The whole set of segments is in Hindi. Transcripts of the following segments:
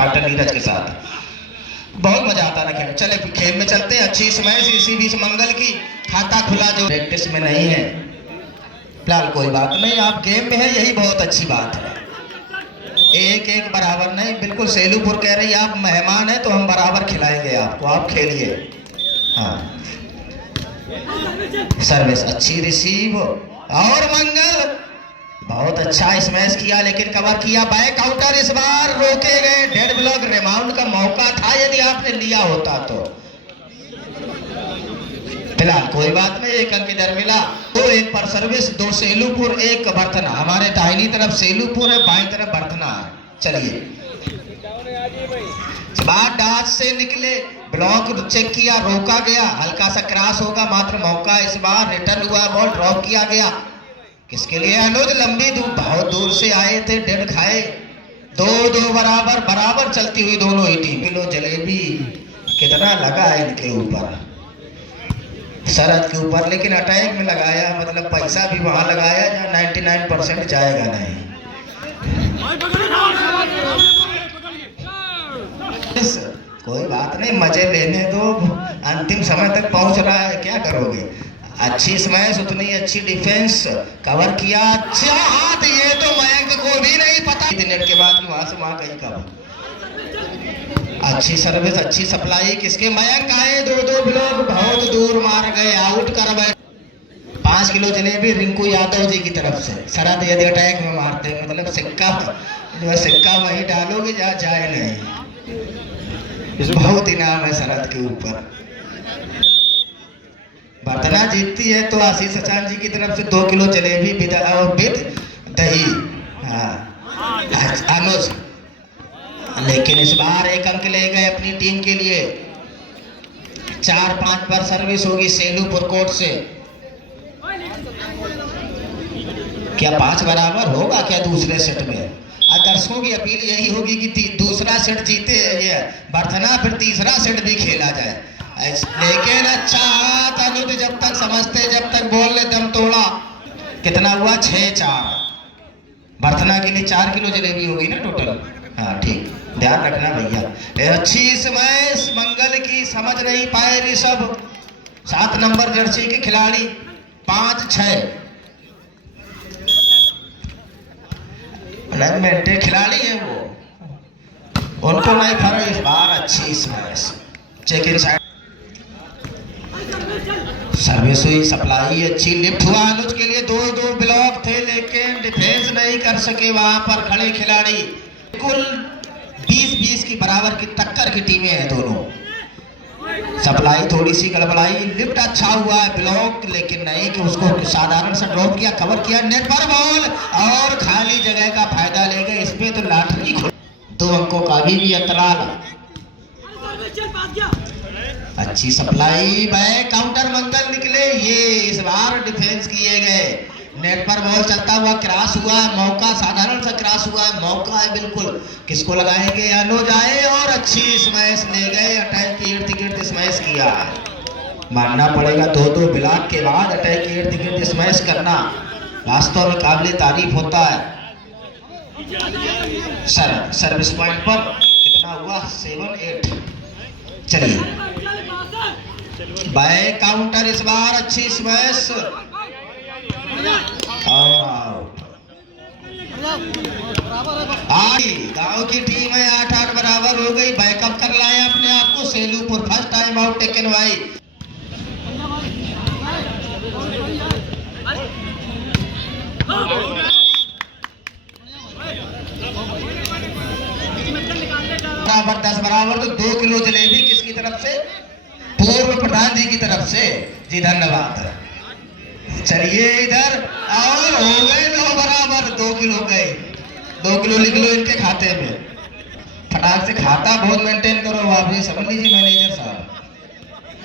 डॉक्टर नीरज के साथ। बहुत मजा आता ना खेल। चले खेल में चलते हैं। अच्छी स्मैश इसी बीच मंगल की खाता खुला जो प्रैक्टिस में नहीं है फिलहाल कोई बात नहीं, आप गेम में है यही बहुत अच्छी बात है। एक एक बराबर नहीं, बिल्कुल सेलूपुर कह रही आप मेहमान हैं तो हम बराबर खिलाएंगे आपको, आप खेलिए। हाँ सर्विस अच्छी रिसीव और मंगल बहुत अच्छा स्मैश किया लेकिन कवर किया। बैक काउंटर इस बार रोके गए। डेड ब्लॉक रिबाउंड का मौका था यदि आपने लिया होता तो। फिलहाल कोई बात नहीं, एक अंक इधर मिला। दो एक पर सर्विस, दो सेलूपुर एक बर्थना। हमारे दाहिनी तरफ सेलूपुर है, बाईं तरफ बर्थना है। चलिए बात डाच से निकले, ब्लॉक चेक किया, रोका गया, हल्का सा क्रॉस होगा मात्र मौका। इस बार रिटर्न हुआ, बॉल ड्रॉप किया गया। किसके लिए? अनुज लंबी दूर बहुत दूर से आए थे, डेड खाए। दो दो बराबर बराबर चलती हुई दोनों ही टीम। किलो जलेबी कितना लगा है इनके ऊपर, शरद के ऊपर, लेकिन अटैक में लगाया, मतलब पैसा भी वहां लगाया जहाँ 99% जाएगा नहीं। कोई बात नहीं, मजे लेने दो, अंतिम समय तक पहुंच रहा है, क्या करोगे। अच्छी स्मैश, उतनी अच्छी डिफेंस, कवर किया, अच्छा हाथ। ये तो मयंक को भी नहीं पता मिनट के बाद वहां से वहां कहीं कब। अच्छी सर्विस, अच्छी सप्लाई, किसके? मयंक आए, दो दो ब्लॉक बहुत दूर मार गए, आउट कर बैठे। 5 किलो जलेबी रिंकू यादव जी की तरफ से। शरद यदि अटैक में मारते हैं मतलब सिक्का जो है, सिक्का वही डालोगे जहाँ जाए नहीं। बहुत इनाम है शरद के ऊपर। बर्थना जीतती है तो आशीष सचान जी की तरफ से 2 किलो जलेबी विद दही। हाँ अनुज, लेकिन इस बार एक अंक ले गए अपनी टीम के लिए। 4-5 पर सर्विस होगी सेलूपुर कोर्ट से। क्या 5 बराबर होगा क्या दूसरे सेट में? दर्शकों की अपील यही होगी कि दूसरा सेट जीते ये बर्थना, फिर तीसरा सेट भी खेला जाए। लेकिन अच्छा हाथ अनुज, जब तक समझते जब तक बोल ले दम तोड़ा। कितना हुआ? 6-4। बर्थना के लिए 4 किलो जलेबी होगी ना टोटल। हाँ ठीक, ध्यान रखना भैया। अच्छी स्मैश मंगल की, समझ नहीं पाए ऋषभ। 7 नंबर जर्सी के खिलाड़ी 5-6 खिलाड़ी है वो, उनको नहीं फर्क। इस बार अच्छी smash, check in side service हुई, सप्लाई अच्छी, लिफ्ट हुआ अनुज के लिए। 2-2 ब्लॉक थे लेकिन डिफेंस नहीं कर सके वहां पर खड़े खिलाड़ी। कुल 20-20 की बराबर की टक्कर की टीमें हैं दोनों। सप्लाई थोड़ी सी गड़बड़ाई, लिफ्ट अच्छा हुआ है, ब्लॉक लेकिन नहीं कि उसको साधारण सा ड्रॉप किया, कवर किया, नेट पर बॉल और खाली जगह का फायदा ले गए। इसमें तो लॉटरी 2 अंकों का भी अंतराल। अच्छी सप्लाई, बैक काउंटर मंगल निकले। ये इस बार डिफेंस किए गए, नेट पर बॉल चलता हुआ क्रॉस हुआ है, मौका साधारण सा क्रॉस हुआ है, मौका है बिल्कुल। किसको लगाएंगे? अनुज आए और अच्छी स्मैश ले गए। अटैक के इर्द गिर्द स्मैश किया है, मानना पड़ेगा। 2-2 ब्लॉक के बाद अटैक के इर्द गिर्द स्मैश करना वास्तव में काबिल तारीफ होता है। सर्विस पॉइंट पर कितना हुआ? 7-8। चलिए बैक काउंटर इस बार अच्छी स्मैश और गांव की टीम है। 8-8 बराबर हो गई। बैकअप कर लाए अपने आप को Selupur. First time out taken by बराबर 10 बराबर। तो 2 किलो जलेबी किसकी तरफ से? पूर्व प्रधान जी की तरफ से जी, धन्यवाद। चलिए इधर और हो गए 9 बराबर। 2 किलो गए, 2 किलो लिख लो इनके खाते में। फटाक से खाता बहुत मेंटेन करो आप, ये समझ लीजिए मैनेजर साहब।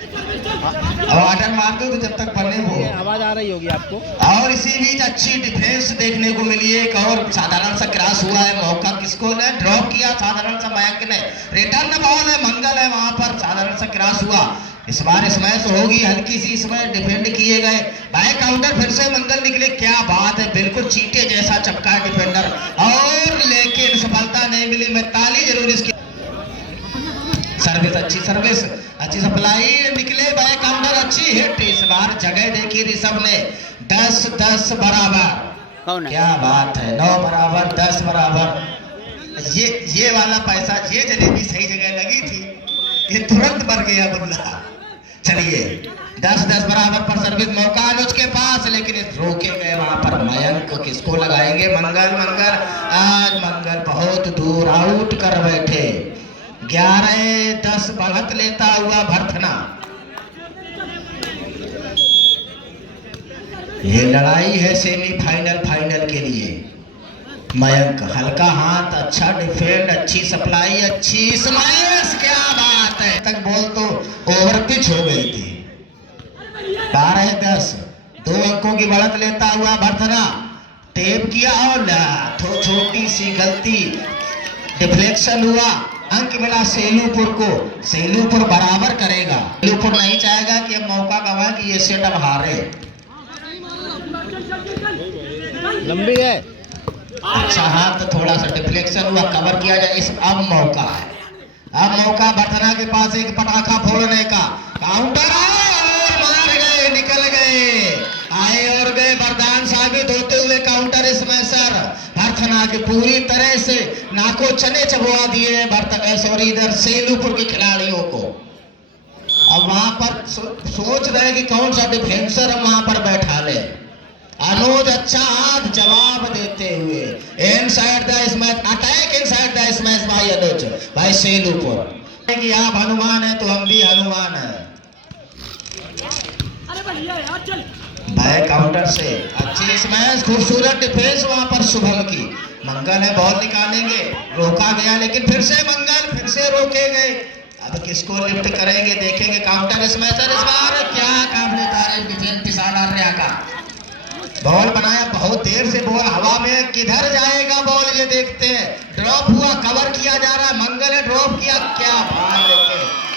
अब ऑर्डर मार दो तो जब तक बने हो। आवाज आ रही होगी आपको। और इसी बीच अच्छी डिफेंस देखने को मिली है। एक और साधारण सा क्रॉस हुआ है, मौका किसको ने ड्रॉप किया? साधारण सा मयंक ने। रिटर्न बॉल है, मंगल है वहां पर, साधारण सा क्रॉस हुआ। इस बार स्मैश होगी, हल्की सी इसमें डिफेंड किए गए। बैक काउंटर फिर से मंगल निकले। क्या बात है, बिल्कुल चीटे जैसा चपका डिफेंडर, और लेकिन सफलता नहीं मिली। मैं ताली जरूर इसकी सर्विस, अच्छी सप्लाई, निकले बैक काउंटर, अच्छी हिट। इस बार जगह देखी ऋषभ ने, 10-10 बराबर। क्या बात है, 9 बराबर 10 बराबर। ये वाला पैसा, ये जलेबी सही जगह लगी थी, ये तुरंत मर गया बुल्ला। चलिए 10-10 बराबर पर सर्विस, मौका अनुज के पास, लेकिन रोके गए वहां पर मयंक। किसको लगाएंगे? मंगल। आज मंगल बहुत दूर आउट कर बैठे। 11-10 बढ़त लेता हुआ भरथना। ये लड़ाई है सेमीफाइनल फाइनल के लिए। मयंक हल्का हाथ, अच्छा डिफेंड, अच्छी सप्लाई, अच्छी स्मैश। क्या बात है, तक बॉल तो ओवर पिच हो गई थी। 12-10, 2 अंकों की बढ़त लेता हुआ भरथना। टेप किया और छोटी सी गलती, डिफ्लेक्शन हुआ, अंक मिला सेलूपुर को। सेलूपुर बराबर करेगा, सेलूपुर नहीं चाहेगा कि अब मौका गवा कि ये सेट अब हारे। लंबी है, अच्छा हाथ, थोड़ा सा डिफ्लेक्शन हुआ, कवर किया जाए। इस अब मौका है, अब मौका भरथना के पास एक पटाखा फोड़ने का। काउंटर और मार गए, निकल गए, आए और गए, वरदान साबित होते हुए काउंटर स्मैशर भरथना के पूरी तरह से नाको चने चबवा दिए इधर सेलूपुर के खिलाड़ियों को। अब वहां पर सोच रहे कि कौन सा डिफेंसर हम वहां पर बैठा ले। अनुज अच्छा हाथ, जवाब देते हुए inside the smash, attack inside the smash भाई अनुज, भाई सेलूपुर कि आप हनुमान है तो हम भी हनुमान है। भाई काउंटर से अच्छी स्मैश, खूबसूरत डिफेंस वहां पर शुभम की। मंगल है, बॉल निकालेंगे, रोका गया, लेकिन फिर से मंगल, फिर से रोके गए। अब किसको लिफ्ट करेंगे देखेंगे। काउंटर स्मैशर इस बार, क्या काबिल तारीफ डिफेंस पिसाना का बॉल बनाया, बहुत देर से बॉल हवा में, किधर जाएगा बॉल ये देखते हैं। ड्रॉप हुआ, कवर किया जा रहा है, मंगल ने ड्रॉप किया, क्या बात,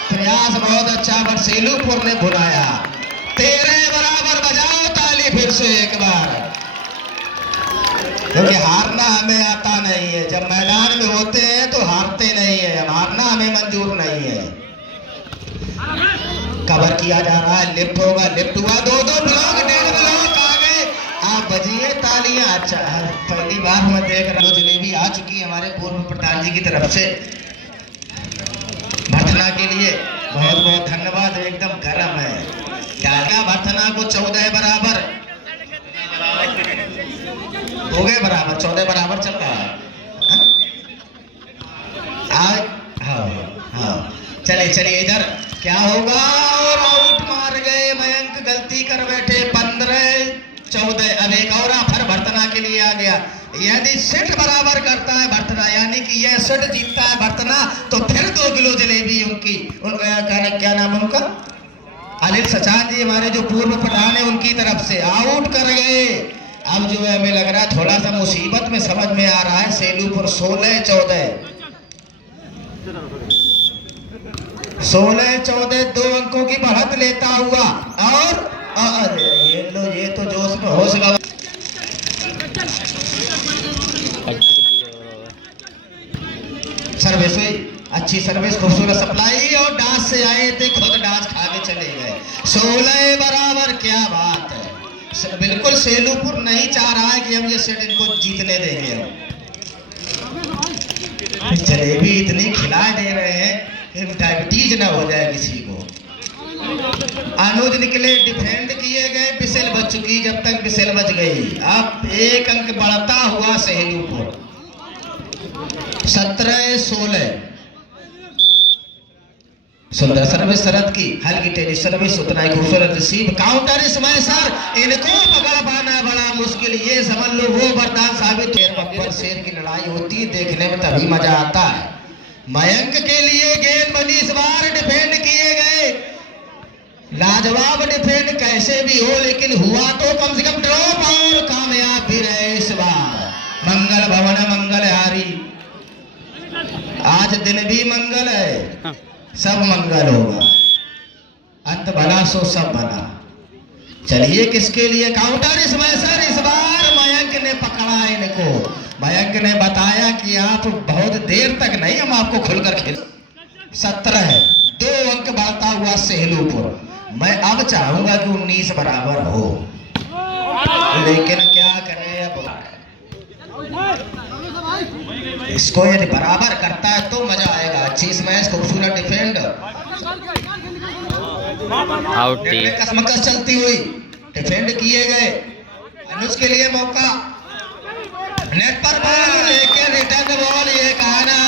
प्रयास बहुत अच्छा, बट सेलूपुर ने बुलाया। 13 बराबर, बजाओ ताली फिर से एक बार, क्योंकि हारना हमें आता नहीं है। जब मैदान में होते हैं तो हारते नहीं है, हारना हमें मंजूर नहीं है। कवर किया जा रहा है, लिफ्ट होगा, लिफ्ट हुआ, 2-2 ब्लॉक, 1.5 ब्लॉक आ गए। आप बजिए तालियां। अच्छा, पहली बार मैं देख रहा हूँ जलेबी आ चुकी है हमारे पूर्व प्रधान जी की तरफ से भरथना के लिए, बहुत बहुत धन्यवाद, एकदम गर्म है। डालिया भरथना को 14 बराबर हो गए, बराबर 14 बराबर चल रहा है। हाँ, चलिए इधर क्या होगा, और आउट मार गए मयंक, गलती कर बैठे। 15-14, अब एक और ऑफर भरथना के लिए आ गया। यदि सेट बराबर करता है भरथना, यानी कि यह सेट जीतता है भरथना, तो फिर 2 किलो जलेबी उनकी, उनका क्या नाम है उनका, अनिल सचान जी हमारे जो पूर्व प्रधान है, उनकी तरफ से आउट कर गए। अब जो है हमें लग रहा है थोड़ा सा मुसीबत में समझ में आ रहा है। सेलूपुर 16-14, 2 अंकों की बढ़त लेता हुआ, और ये तो जोश में होश गवा। सर्विस हुई, अच्छी सर्विस, खूबसूरत सप्लाई, और डांस से आए थे, खुद डांस खा के चले गए। 16 बराबर, क्या बात है। बिल्कुल सेलूपुर नहीं चाह रहा है कि हम ये सेट इनको जीतने देंगे। जलेबी इतनी खिला दे रहे हैं कि डायबिटीज ना हो जाए किसी को। अनुज निकले, डिफेंड किए गए, बिसेल बच चुकी, जब तक बिसेल बच गई। अब 1 अंक बढ़ता हुआ सेलूपुर, 17-16। सुंदर सर्विस शरद की, हल्की टेनिस सर्विस, उतना ही खूबसूरत रिसीव, काउंटर स्मैशर, इनको पकड़ पाना बड़ा मुश्किल। ये समझ लो वो वरदान साबित। शेर की लड़ाई होती है, देखने में तभी मजा आता है। मयंक के लिए गेंद बनी, इस बार डिफेंड किए गए, लाजवाब डिफेंड कैसे भी हो, लेकिन हुआ तो कम से कम ड्रॉप, और कामयाब भी रहे इस बार। मंगल भवन मंगल हारी, आज दिन भी मंगल है, सब मंगल होगा, अंत भला सो सब भला। चलिए किसके लिए काउंटर स्मैशर, इस बार मयंक ने पकड़ा इनको। मयंक ने बताया कि आप बहुत देर तक नहीं, हम आपको खुलकर खेल। 17 है, 2 अंक बढ़ता हुआ सेहलूपुर। मैं अब चाहूंगा कि 19 बराबर हो, लेकिन क्या करें अब, इसको यदि बराबर करता है तो मजा आएगा। अच्छी स्मैश, खूबसूरत डिफेंड, आउट टी। कसमकस चलती हुई डिफेंड किए गए। अनुज के लिए मौका, नेट पर बॉल, लेकिन रिटर्न बॉल, ये कहना